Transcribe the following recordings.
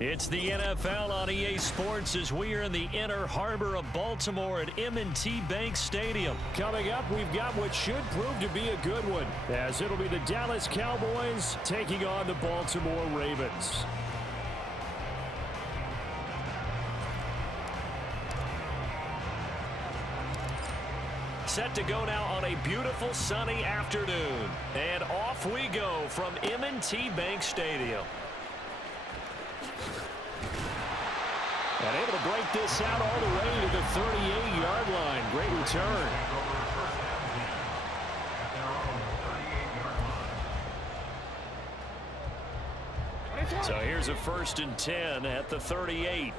It's the NFL on EA Sports as we are in the inner harbor of Baltimore at M&T Bank Stadium. Coming up, we've got what should prove to be a good one, as it'll be the Dallas Cowboys taking on the Baltimore Ravens. Set to go now on a beautiful sunny afternoon. And off we go from M&T Bank Stadium. And able to break this out all the way to the 38-yard line. Great return. So here's a 1st and 10 at the 38.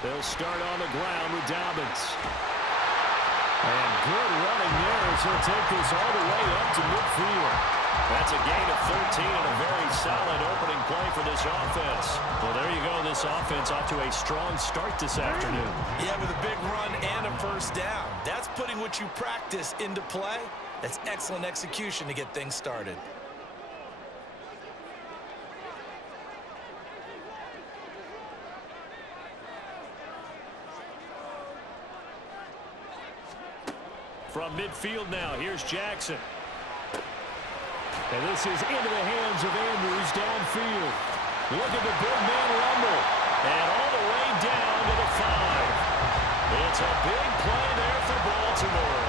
They'll start on the ground with Dobbins. And good running there as he'll take this all the way up to midfield. That's a gain of 13 and a very solid opening play for this offense. Well, there you go. This offense off to a strong start this afternoon. Yeah, with a big run and a 1st down. That's putting what you practice into play. That's excellent execution to get things started. From midfield now, here's Jackson. And this is into the hands of Andrews downfield. Look at the big man rumble. And all the way down to the 5. It's a big play there for Baltimore.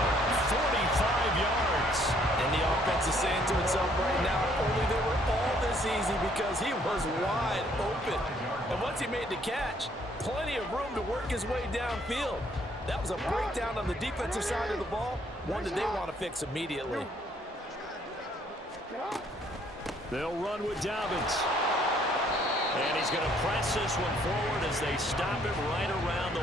45 yards. And the offense is saying to itself right now, only they were all this easy because he was wide open. And once he made the catch, plenty of room to work his way downfield. That was a breakdown on the defensive side of the ball, one that they want to fix immediately. They'll run with Dobbins. And he's going to press this one forward as they stop him right around the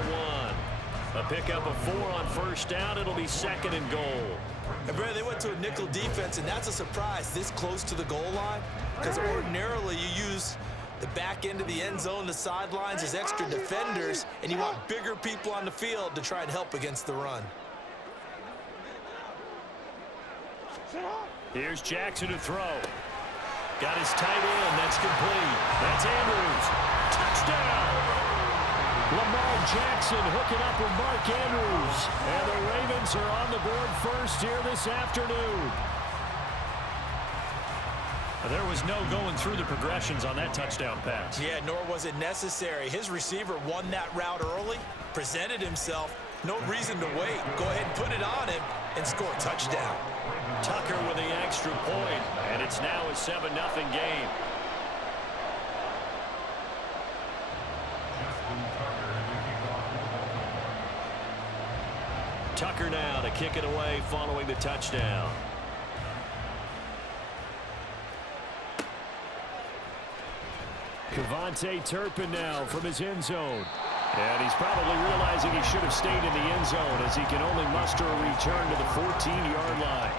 1. A pickup of 4 on 1st down. It'll be 2nd and goal. And Brad, they went to a nickel defense, and that's a surprise this close to the goal line, because ordinarily you use the back end of the end zone, the sidelines as extra defenders, and you want bigger people on the field to try and help against the run. Here's Jackson to throw. Got his tight end. That's complete. That's Andrews. Touchdown! Lamar Jackson hooking up with Mark Andrews. And the Ravens are on the board first here this afternoon. There was no going through the progressions on that touchdown pass. Yeah, nor was it necessary. His receiver won that route early, presented himself. No reason to wait. Go ahead and put it on him and score a touchdown. Tucker with the extra point, and it's now a 7-0 game. Tucker now to kick it away following the touchdown. Kevontae Turpin now from his end zone. And he's probably realizing he should have stayed in the end zone as he can only muster a return to the 14-yard line.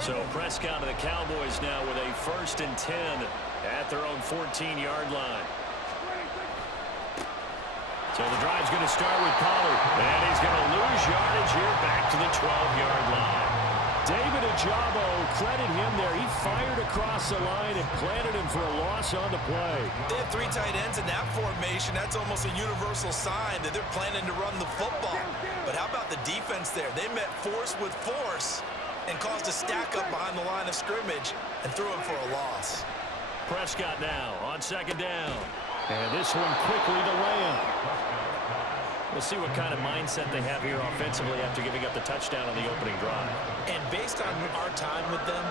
So Prescott of the Cowboys now with a 1st and 10 at their own 14-yard line. So the drive's going to start with Pollard. And he's going to lose yardage here back to the 12-yard line. David Ajabo, credit him there. He fired across the line and planted him for a loss on the play. They have 3 tight ends in that formation. That's almost a universal sign that they're planning to run the football. But how about the defense there? They met force with force and caused a stack up behind the line of scrimmage and threw him for a loss. Prescott now on 2nd down. And this one quickly to land. We'll see what kind of mindset they have here offensively after giving up the touchdown on the opening drive. And based on our time with them,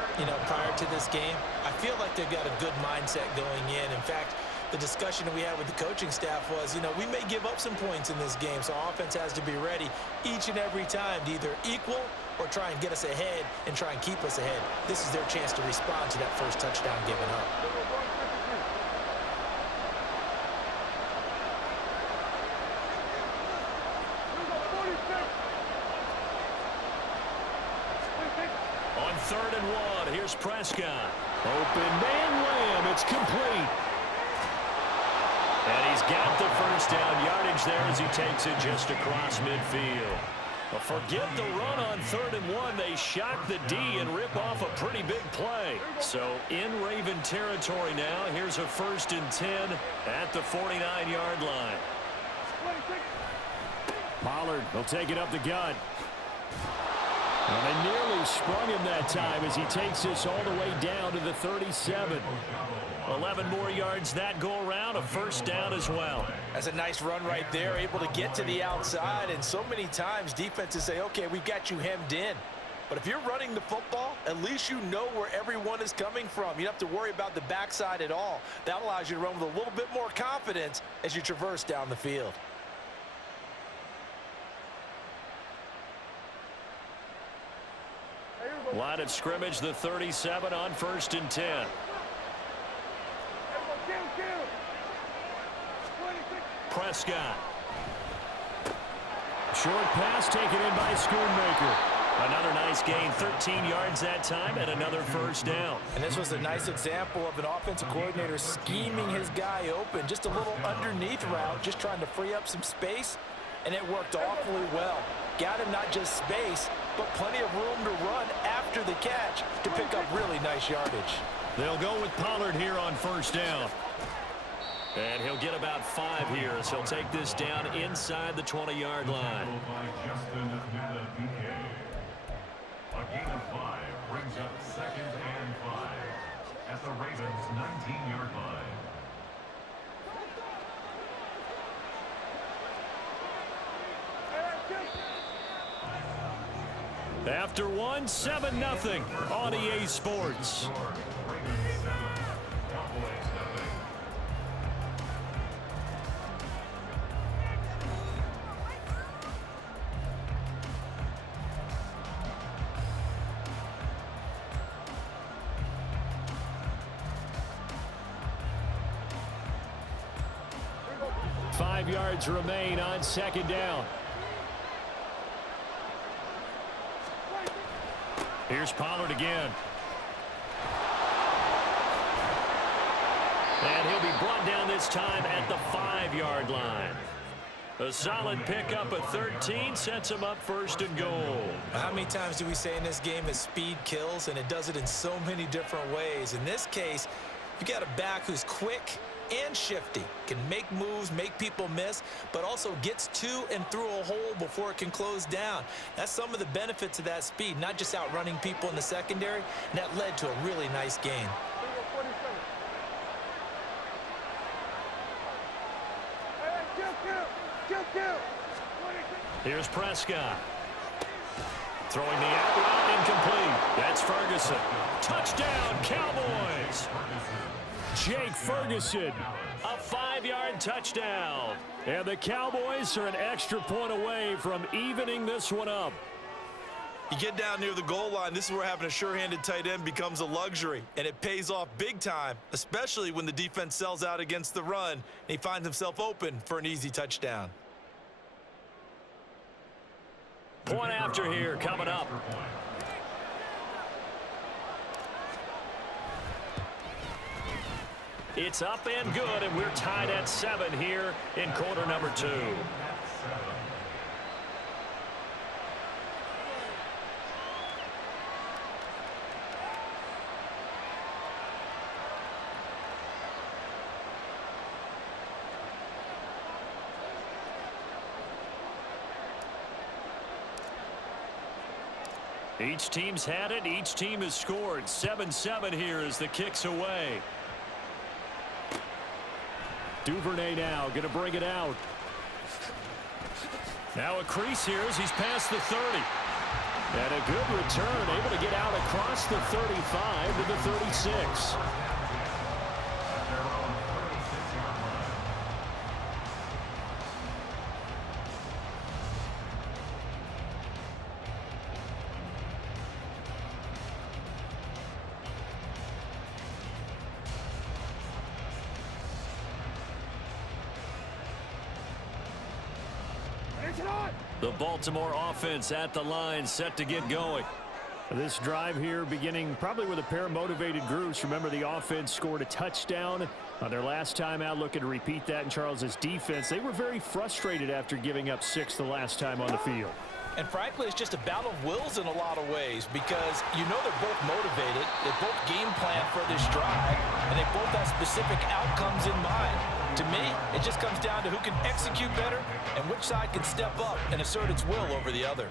prior to this game, I feel like they've got a good mindset going in. In fact, the discussion that we had with the coaching staff was, we may give up some points in this game, so our offense has to be ready each and every time to either equal or try and get us ahead and try and keep us ahead. This is their chance to respond to that first touchdown given up. 3rd and 1. Here's Prescott. Open man lamb. It's complete. And he's got the first down yardage there as he takes it just across midfield. Well, forget the run on 3rd and 1. They shock the D and rip off a pretty big play. So in Raven territory now. Here's a 1st and 10 at the 49-yard line. Pollard will take it up the gut. Well, they nearly sprung him that time as he takes this all the way down to the 37. 11 more yards that go around, a 1st down as well. That's a nice run right there, able to get to the outside. And so many times defenses say, okay, we've got you hemmed in. But if you're running the football, at least you know where everyone is coming from. You don't have to worry about the backside at all. That allows you to run with a little bit more confidence as you traverse down the field. Line of scrimmage, the 37 on 1st and 10. Prescott. Short pass taken in by Schoonmaker. Another nice gain, 13 yards that time, and another 1st down. And this was a nice example of an offensive coordinator scheming his guy open. Just a little underneath route, just trying to free up some space, and it worked awfully well. Got him not just space, but plenty of room to run after the catch to pick up really nice yardage. They'll go with Pollard here on 1st down. And he'll get about 5 here as he'll take this down inside the 20-yard line. A gain of 5 brings up 2nd and 5 at the Ravens' 19-yard line. After 7-0 on EA Sports. Ravens 7, Cowboys nothing. Five yards remain on 2nd down. Here's Pollard again. And he'll be brought down this time at the 5-yard line. A solid pickup at 13 sets him up 1st and goal. How many times do we say in this game that speed kills, and it does it in so many different ways? In this case, you got a back who's quick and shifty, can make moves, make people miss, but also gets to and through a hole before it can close down. That's some of the benefits of that speed, not just outrunning people in the secondary, and that led to a really nice gain. Here's Prescott. Throwing the out route, incomplete. That's Ferguson. Touchdown, Cowboys. Jake Ferguson. A 5-yard touchdown. And the Cowboys are an extra point away from evening this one up. You get down near the goal line, this is where having a sure-handed tight end becomes a luxury, and it pays off big time, especially when the defense sells out against the run, and he finds himself open for an easy touchdown. Point after here coming up. It's up and good, and we're tied at 7 here in quarter number 2. Each team's had it. Each team has scored. 7-7 here as the kick's away. Duvernay now going to bring it out. Now a crease here as he's past the 30. And a good return, able to get out across the 35 to the 36. The Baltimore offense at the line, set to get going. This drive here beginning probably with a pair of motivated groups. Remember, the offense scored a touchdown on their last time out, looking to repeat that in Charles's defense. They were very frustrated after giving up 6 the last time on the field. And frankly, it's just a battle of wills in a lot of ways because you know they're both motivated. They both game plan for this drive, and they both have specific outcomes in mind. To me, it just comes down to who can execute better and which side can step up and assert its will over the other.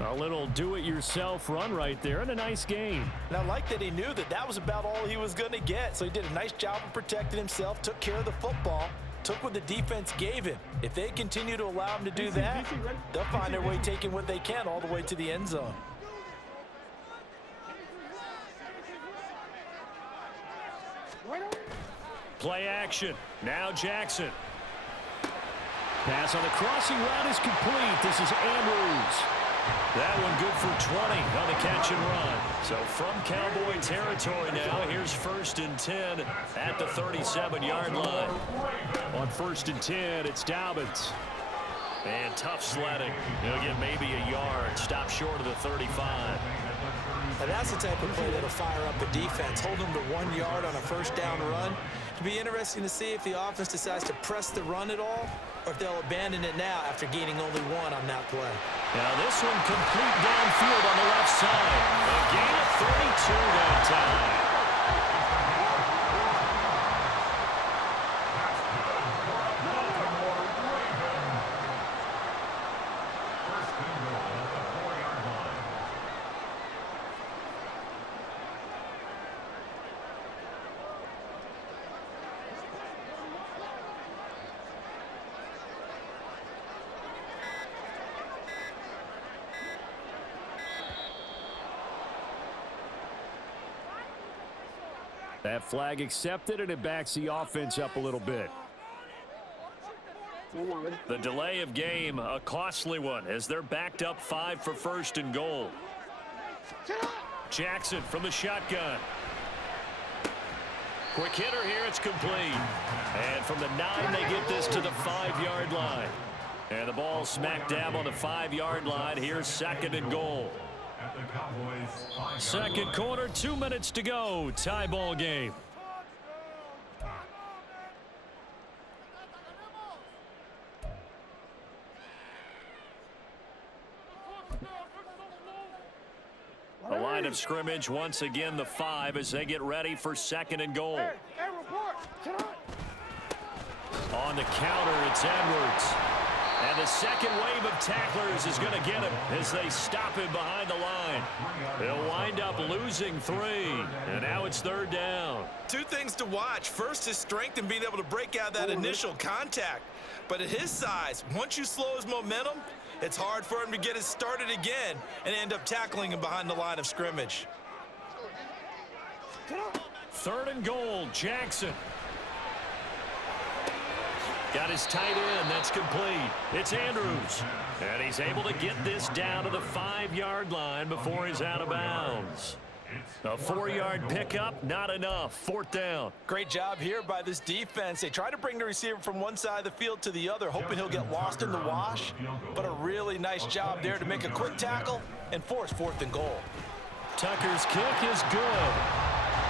A little do-it-yourself run right there and a nice game. And I like that he knew that that was about all he was going to get. So he did a nice job of protecting himself, took care of the football, took what the defense gave him. If they continue to allow him to do that, they'll find their way taking what they can all the way to the end zone. Play action. Now Jackson. Pass on the crossing route is complete. This is Andrews. That one good for 20 on the catch and run. So from Cowboy territory now, here's 1st and 10 at the 37-yard line. On 1st and 10, it's Dobbins. And tough sledding. He'll get maybe a yard. Stop short of the 35. And that's the type of play that'll fire up the defense. Hold them to 1 yard on a 1st down run. It'll be interesting to see if the offense decides to press the run at all or if they'll abandon it now after gaining only 1 on that play. Now this one complete downfield on the left side. A gain of 32 that time. That flag accepted, and it backs the offense up a little bit. The delay of game, a costly one, as they're backed up 5 for 1st and goal. Jackson from the shotgun. Quick hitter here, it's complete. And from the 9, they get this to the 5-yard line. And the ball smack dab on the 5-yard line. Here's 2nd and goal. Second quarter, 2 minutes to go. Tie ball game. The line of scrimmage once again the 5 as they get ready for 2nd and goal. On the counter, it's Edwards. And the second wave of tacklers is going to get him as they stop him behind the line. They'll wind up losing 3. And now it's 3rd down. 2 things to watch. First, his strength and being able to break out that initial contact. But at his size, once you slow his momentum, it's hard for him to get it started again and end up tackling him behind the line of scrimmage. 3rd and goal, Jackson. Got his tight end. That's complete. It's Andrews. And he's able to get this down to the 5-yard line before he's out of bounds. A 4-yard pickup, not enough. 4th down. Great job here by this defense. They try to bring the receiver from one side of the field to the other, hoping he'll get lost in the wash. But a really nice job there to make a quick tackle and force 4th and goal. Tucker's kick is good.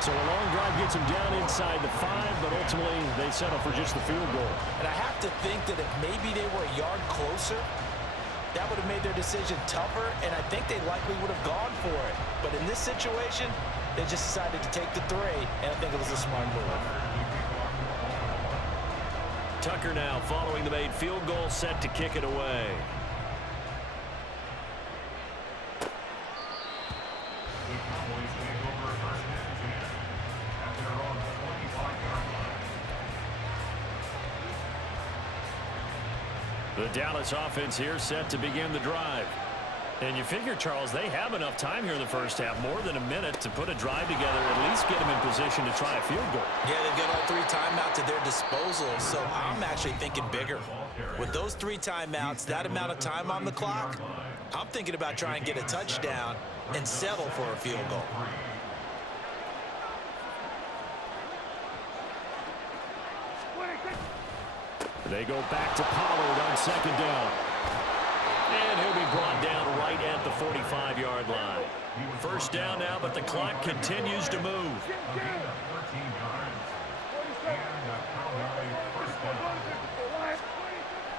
So a long drive gets him down inside the 5, but ultimately they settle for just the field goal. And I have to think that if maybe they were a yard closer, that would have made their decision tougher, and I think they likely would have gone for it. But in this situation, they just decided to take the 3, and I think it was a smart move. Tucker now following the made field goal, set to kick it away. The Dallas offense here set to begin the drive. And you figure, Charles, they have enough time here in the first half, more than a minute, to put a drive together, at least get them in position to try a field goal. Yeah, they've got all 3 timeouts at their disposal, so I'm actually thinking bigger. With those 3 timeouts, that amount of time on the clock, I'm thinking about trying to get a touchdown and settle for a field goal. They go back to Pollard on 2nd down. And And he'll be brought down right at the 45-yard line. First down now, but the clock continues to move. A gain of 13 yards. And a Calgary first down.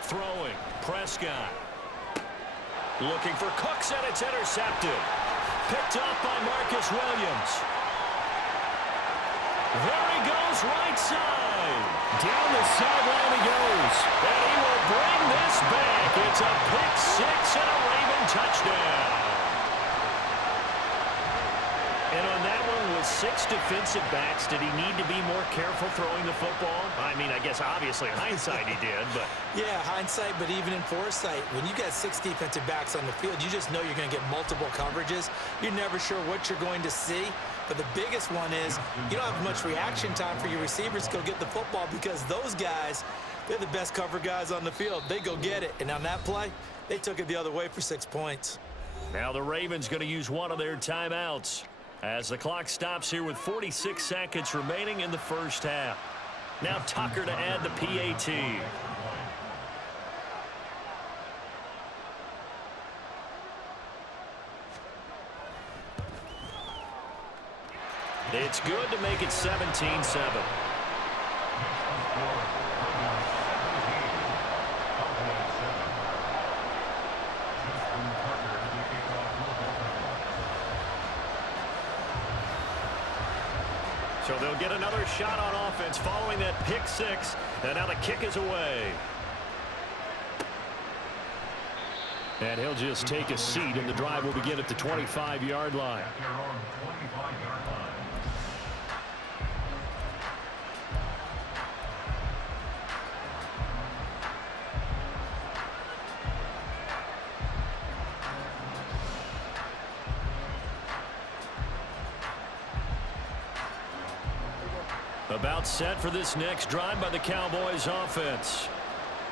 Throwing, Prescott. Looking for Cooks, and it's intercepted. Picked off by Marcus Williams. There he goes, right side. Down the sideline he goes. And he will bring this back. It's a pick six and a Raven touchdown. And on that one, with 6 defensive backs, did he need to be more careful throwing the football? I mean, I guess obviously hindsight he did, but... Yeah, hindsight, but even in foresight, when you got 6 defensive backs on the field, you just know you're going to get multiple coverages. You're never sure what you're going to see. But the biggest one is you don't have much reaction time for your receivers to go get the football because those guys, they're the best cover guys on the field. They go get it. And on that play, they took it the other way for 6 points. Now the Ravens going to use one of their timeouts as the clock stops here with 46 seconds remaining in the first half. Now Tucker to add the PAT. It's good to make it 17-7. So they'll get another shot on offense following that pick six. And now the kick is away. And he'll just take a seat, and the drive will begin at the 25-yard line. At their own 25-yard line. About set for this next drive by the Cowboys offense.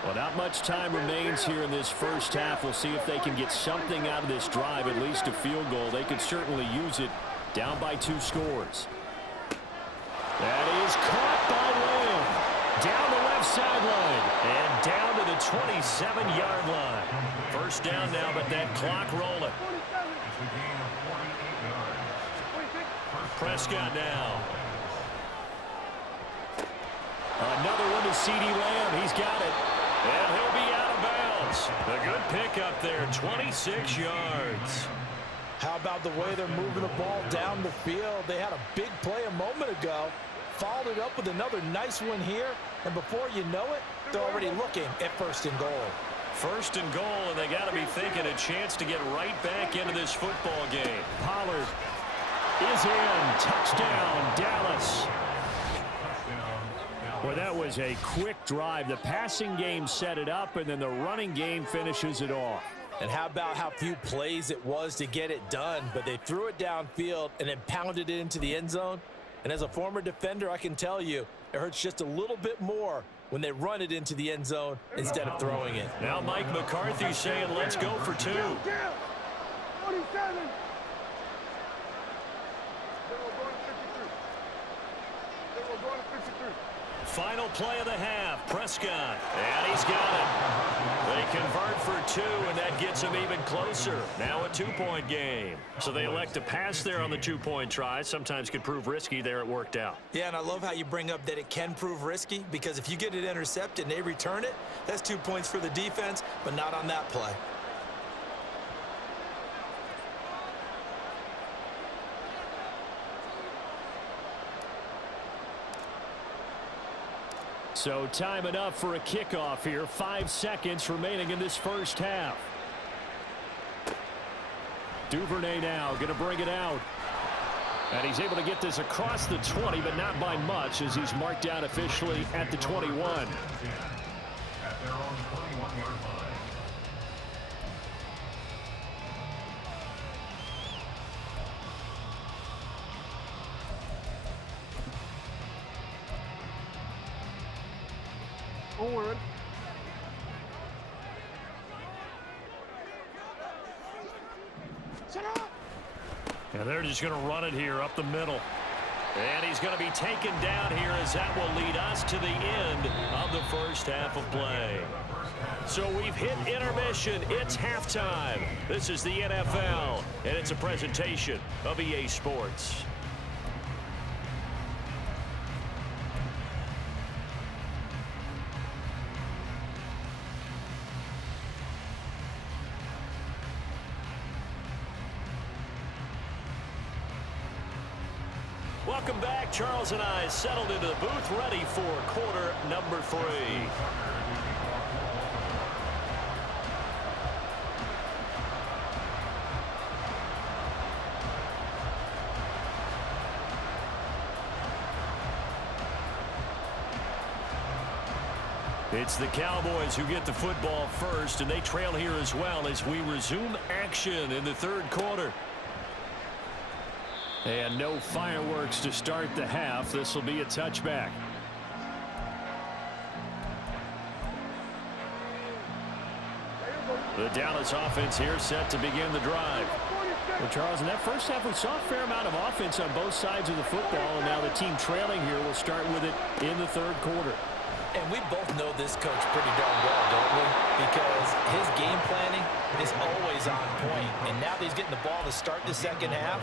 Well, not much time remains here in this first half. We'll see if they can get something out of this drive, at least a field goal. They could certainly use it down by 2 scores. That is caught by Lamb. Down the left sideline and down to the 27-yard line. First down now, but that clock rolling. It's a gain of 48 yards. Prescott now. Another one to C.D. Lamb. He's got it. And he'll be out of bounds. A good pickup there, 26 yards. How about the way they're moving the ball down the field? They had a big play a moment ago. Followed it up with another nice one here. And before you know it, they're already looking at first and goal. First and goal, and they got to be thinking a chance to get right back into this football game. Pollard is in. Touchdown, Dallas. Well, that was a quick drive. The passing game set it up, and then the running game finishes it off. And how about how few plays it was to get it done, but they threw it downfield and then pounded it into the end zone. And as a former defender, I can tell you, it hurts just a little bit more when they run it into the end zone instead of throwing it. Now Mike McCarthy saying, let's go for 2. 47. Final play of the half, Prescott, and he's got it. They convert for 2, and that gets them even closer. Now a 2-point game. So they elect to pass there on the 2-point try. Sometimes could prove risky. There it worked out. Yeah, and I love how you bring up that it can prove risky, because if you get it intercepted and they return it, that's 2 points for the defense, but not on that play. So time enough for a kickoff here. 5 seconds remaining in this first half. Duvernay now going to bring it out. And he's able to get this across the 20, but not by much, as he's marked down officially at the 21. At their own 21-yard line. Forward. And they're just going to run it here up the middle. And he's going to be taken down here as that will lead us to the end of the first half of play. So we've hit intermission. It's halftime. This is the NFL, and it's a presentation of EA Sports. Welcome back. Charles and I settled into the booth, ready for quarter number 3. It's the Cowboys who get the football first, and they trail here as well as we resume action in the third quarter. And no fireworks to start the half. This will be a touchback. The Dallas offense here set to begin the drive. Well, Charles, in that first half, we saw a fair amount of offense on both sides of the football, and now the team trailing here will start with it in the third quarter. And we both know this coach pretty darn well, don't we? Because his game planning is always on point. And now that he's getting the ball to start the second half,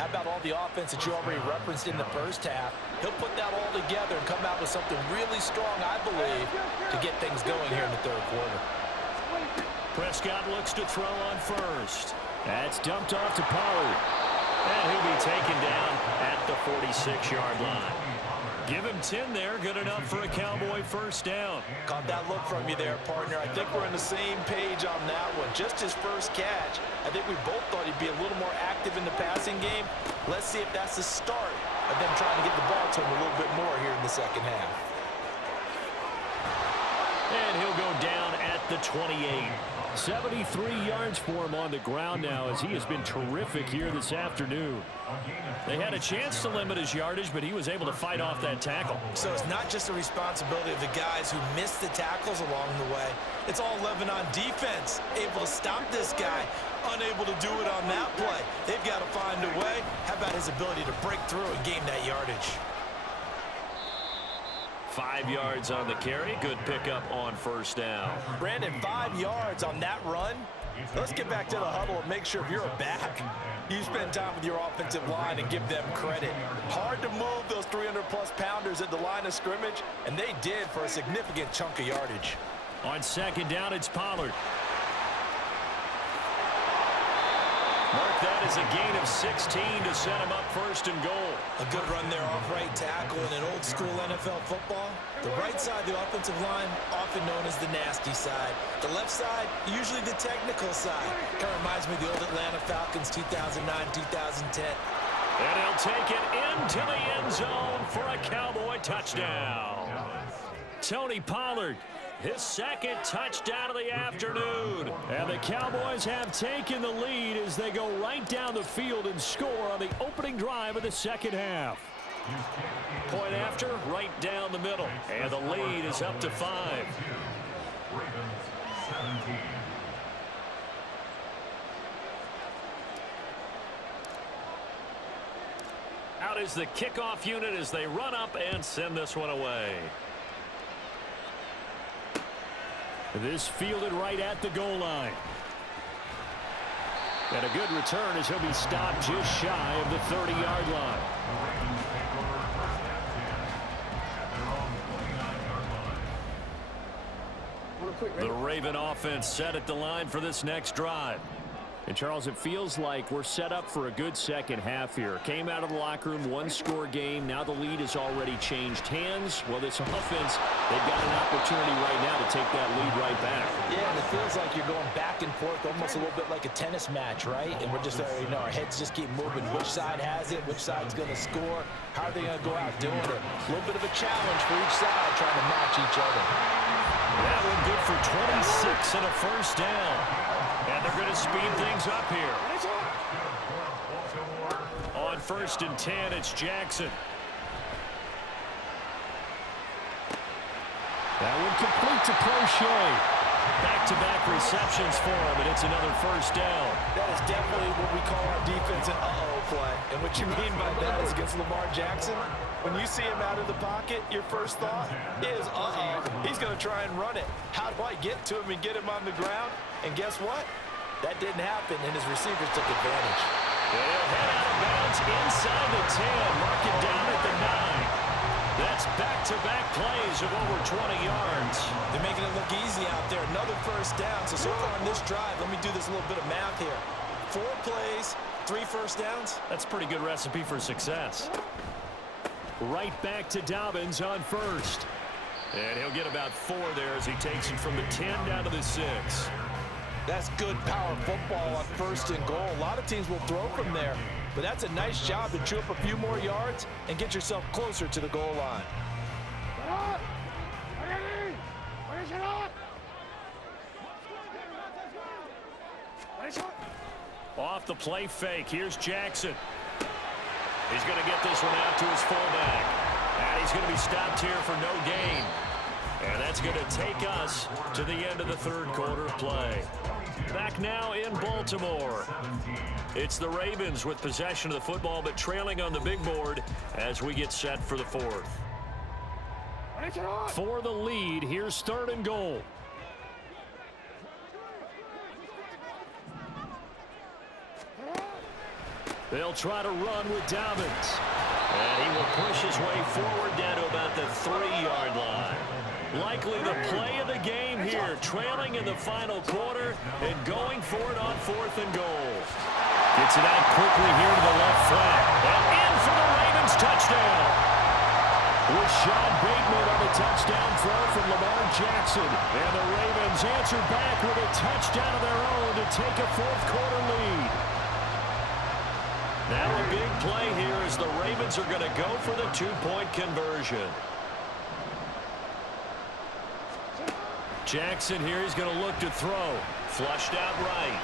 how about all the offense that you already referenced in the first half? He'll put that all together and come out with something really strong, I believe, to get things going here in the third quarter. Prescott looks to throw on first. That's dumped off to Pollard. And he'll be taken down at the 46-yard line. Give him 10 there. Good enough for a Cowboy first down. Caught that look from you there, partner. I think we're on the same page on that one. Just his first catch. I think we both thought he'd be a little more active in the passing game. Let's see if that's the start of them trying to get the ball to him a little bit more here in the second half. And he'll go down at the 28. 73 yards for him on the ground now as he has been terrific here this afternoon. They had a chance to limit his yardage, but he was able to fight off that tackle. So it's not just the responsibility of the guys who missed the tackles along the way. It's all Lebanon defense, able to stop this guy, unable to do it on that play. They've got to find a way. How about his ability to break through and gain that yardage? 5 yards on the carry. Good pickup on first down. Brandon, 5 yards on that run. Let's get back to the huddle and make sure if you're a back, you spend time with your offensive line and give them credit. Hard to move those 300-plus pounders at the line of scrimmage, and they did for a significant chunk of yardage. On second down, it's Pollard. Mark that as a gain of 16 to set him up first and goal. A good run there off right tackle in an old-school NFL football. The right side of the offensive line, often known as the nasty side. The left side, usually the technical side. Kind of reminds me of the old Atlanta Falcons 2009-2010. And he'll take it into the end zone for a Cowboy touchdown. Tony Pollard, his second touchdown of the afternoon. And the Cowboys have taken the lead as they go right down the field and score on the opening drive of the second half. Point after, right down the middle. And the lead is up to 5. Ravens 17. Out is the kickoff unit as they run up and send this one away. This fielded right at the goal line. And a good return as he'll be stopped just shy of the 30-yard line. The Raven offense set at the line for this next drive. And, Charles, it feels like we're set up for a good second half here. Came out of the locker room, one-score game. Now the lead has already changed hands. Well, this offense, they've got an opportunity right now to take that lead right back. Yeah, and it feels like you're going back and forth, almost a little bit like a tennis match, right? And we're just, our heads just keep moving. Which side has it? Which side's going to score? How are they going to go out doing it? A little bit of a challenge for each side trying to match each other. That one good for 26 and a first down. And they're going to speed things up here. On first and 10, it's Jackson. That one complete to Crochet. Back-to-back receptions for him, and it's another first down. That is definitely what we call our defense an uh-oh play. And what you mean by that is against Lamar Jackson, when you see him out of the pocket, your first thought is, uh-oh, he's going to try and run it. How do I get to him and get him on the ground? And guess what? That didn't happen, and his receivers took advantage. They'll head out of bounds inside the 10, mark it down at the 9. That's back-to-back plays of over 20 yards. They're making it look easy out there. Another first down. So far on this drive, let me do this little bit of math here. 4 plays, 3 first downs. That's a pretty good recipe for success. Right back to Dobbins on first. And he'll get about 4 there as he takes it from the 10 down to the 6. That's good power football on first and goal. A lot of teams will throw from there, but that's a nice job to chew up a few more yards and get yourself closer to the goal line. Off the play fake, here's Jackson. He's going to get this one out to his fullback. And he's going to be stopped here for no gain. And that's going to take us to the end of the third quarter play. Back now in Baltimore. It's the Ravens with possession of the football, but trailing on the big board as we get set for the fourth. For the lead, here's third and goal. They'll try to run with Dobbins. And he will push his way forward down to about the 3-yard line. Likely the play of the game here, trailing in the final quarter and going for it on 4th and goal. Gets it out quickly here to the left flat. And in for the Ravens touchdown. Rashad Bateman on the touchdown throw from Lamar Jackson. And the Ravens answer back with a touchdown of their own to take a fourth quarter lead. Now a big play here as the Ravens are going to go for the 2-point conversion. Jackson here, he's going to look to throw. Flushed out right.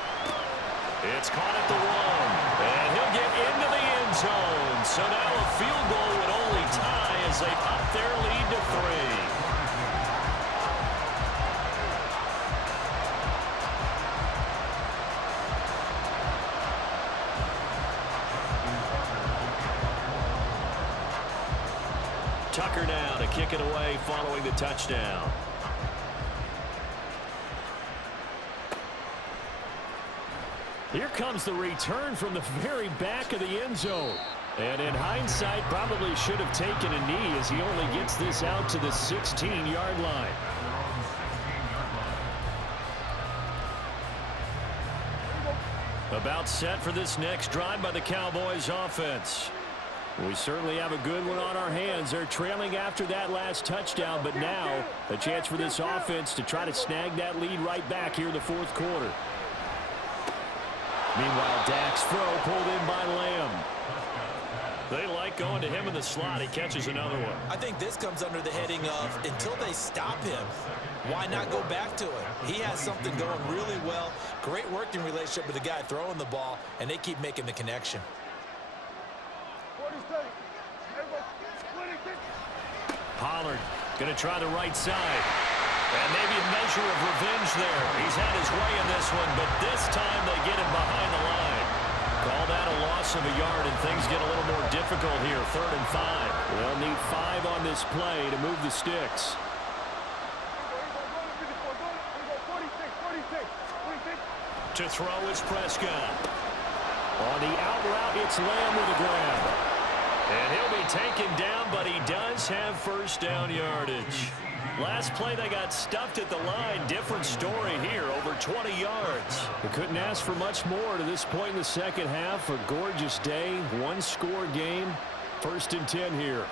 It's caught at the 1. And he'll get into the end zone. So now a field goal would only tie as they up their lead to 3. Tucker now to kick it away following the touchdown. Here comes the return from the very back of the end zone. And in hindsight, probably should have taken a knee as he only gets this out to the 16-yard line. About set for this next drive by the Cowboys offense. We certainly have a good one on our hands. They're trailing after that last touchdown, but now a chance for this offense to try to snag that lead right back here in the fourth quarter. Meanwhile, Dak's throw pulled in by Lamb. They like going to him in the slot. He catches another one. I think this comes under the heading of until they stop him, why not go back to him? He has something going really well. Great working relationship with the guy throwing the ball, and they keep making the connection. Pollard going to try the right side. And maybe a measure of revenge there. He's had his way in this one, but this time they get him behind the line. Call that a loss of a yard, and things get a little more difficult here. 3rd and 5. They'll need 5 on this play to move the sticks. To throw is Prescott. On the out route, it's Lamb with a grab. And he'll be taken down, but he does have first down yardage. Last play, they got stuffed at the line. Different story here, over 20 yards. They couldn't ask for much more to this point in the second half. A gorgeous day, one-score game. 1st and 10 here.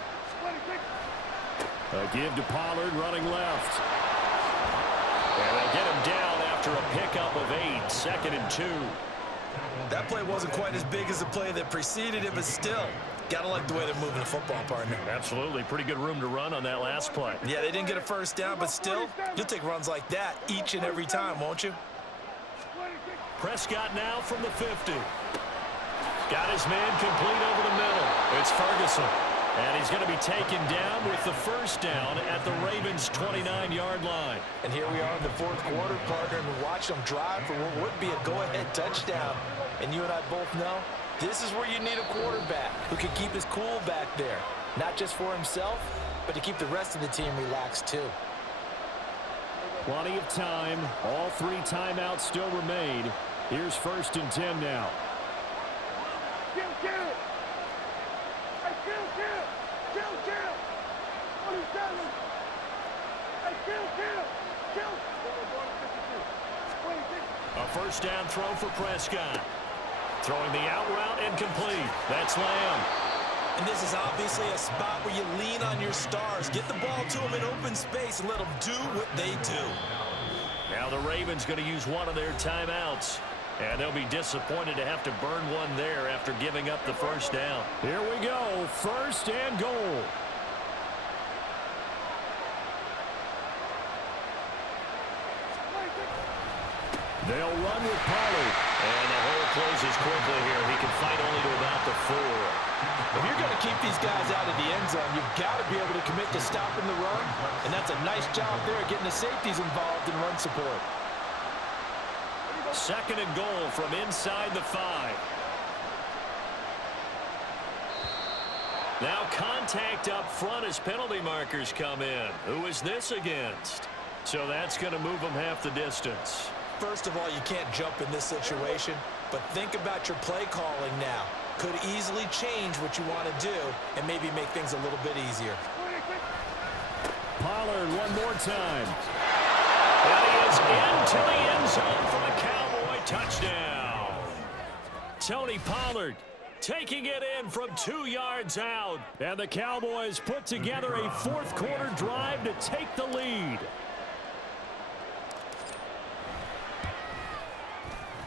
A give to Pollard running left. And they'll get him down after a pickup of 8. 2nd and 2. That play wasn't quite as big as the play that preceded it, but still, gotta like the way they're moving the football, partner. Absolutely. Pretty good room to run on that last play. Yeah, they didn't get a first down, but still, you'll take runs like that each and every time, won't you? Prescott now from the 50. Got his man complete over the middle. It's Ferguson. And he's going to be taken down with the first down at the Ravens' 29-yard line. And here we are in the fourth quarter, partner, and we watched them drive for what would be a go-ahead touchdown. And you and I both know this is where you need a quarterback who can keep his cool back there, not just for himself, but to keep the rest of the team relaxed too. Plenty of time. All 3 timeouts still remain. Here's 1st and 10 now. A first down throw for Prescott. Throwing the out route incomplete. That's Lamb. And this is obviously a spot where you lean on your stars. Get the ball to them in open space and let them do what they do. Now the Ravens going to use one of their timeouts. And they'll be disappointed to have to burn one there after giving up the first down. Here we go. 1st and goal. They'll run with Pollard. And the hole closes quickly here. He can fight only to about the 4. If you're going to keep these guys out of the end zone, you've got to be able to commit to stopping the run. And that's a nice job there getting the safeties involved in run support. 2nd and goal from inside the 5. Now contact up front as penalty markers come in. Who is this against? So that's going to move them half the distance. First of all, you can't jump in this situation, but think about your play calling now. Could easily change what you want to do and maybe make things a little bit easier. Pollard one more time. And he is into the end zone for the Cowboy touchdown. Tony Pollard taking it in from 2 yards out. And the Cowboys put together a 4th quarter drive to take the lead.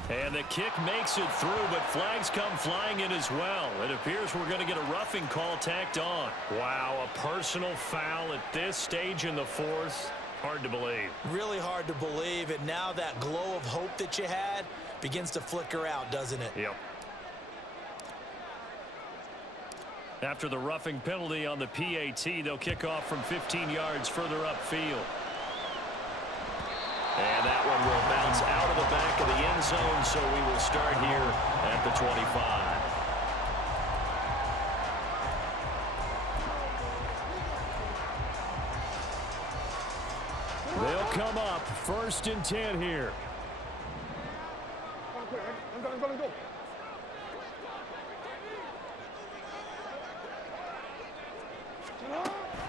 And the kick makes it through, but flags come flying in as well. It appears we're going to get a roughing call tacked on. Wow, a personal foul at this stage in the 4th. Hard to believe. Really hard to believe, and now that glow of hope that you had begins to flicker out, doesn't it? Yep. After the roughing penalty on the PAT, they'll kick off from 15 yards further upfield. And that one will bounce out of the back of the end zone, so we will start here at the 25. They'll come up 1st and 10 here.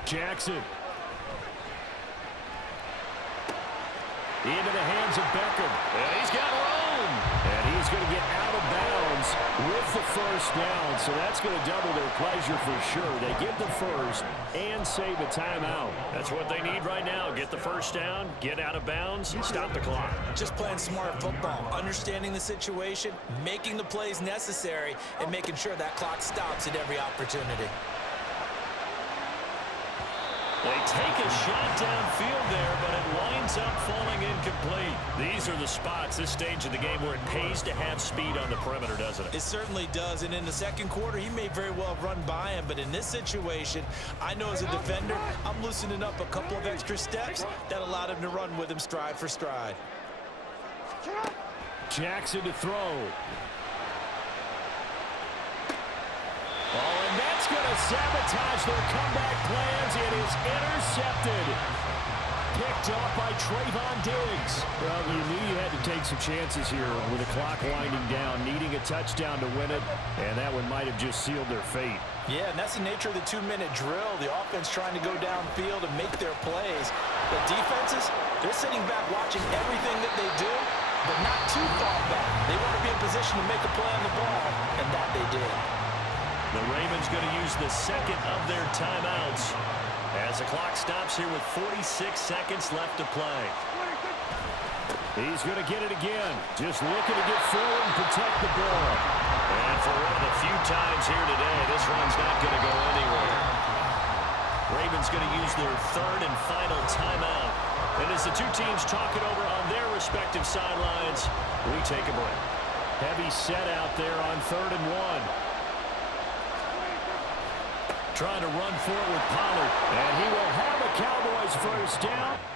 Jackson. Into the hands of Beckham. And he's got room. And he's going to get out of bounds with the first down. So that's going to double their pleasure for sure. They get the first and save a timeout. That's what they need right now. Get the first down, get out of bounds, and stop the clock. Just playing smart football, understanding the situation, making the plays necessary, and making sure that clock stops at every opportunity. They take a shot downfield there, but it winds up falling incomplete. These are the spots, this stage of the game, where it pays to have speed on the perimeter, doesn't it? It certainly does, and in the second quarter, he may very well have run by him, but in this situation, I know as a defender, I'm loosening up a couple of extra steps that allowed him to run with him stride for stride. Jackson to throw. Oh, and that's going to sabotage their comeback plans. It is intercepted. Picked off by Trayvon Diggs. Well, you knew you had to take some chances here with the clock winding down, needing a touchdown to win it, and that one might have just sealed their fate. Yeah, and that's the nature of the 2-minute drill. The offense trying to go downfield and make their plays. The defenses, they're sitting back watching everything that they do, but not too far back. They want to be in position to make a play on the ball, and that they did. The Ravens going to use the second of their timeouts as the clock stops here with 46 seconds left to play. He's going to get it again. Just looking to get forward and protect the ball. And for one of the few times here today, this one's not going to go anywhere. Ravens going to use their third and final timeout. And as the two teams talk it over on their respective sidelines, we take a break. Heavy set out there on 3rd and 1. Trying to run for it with Pollard. And he will have a Cowboys first down.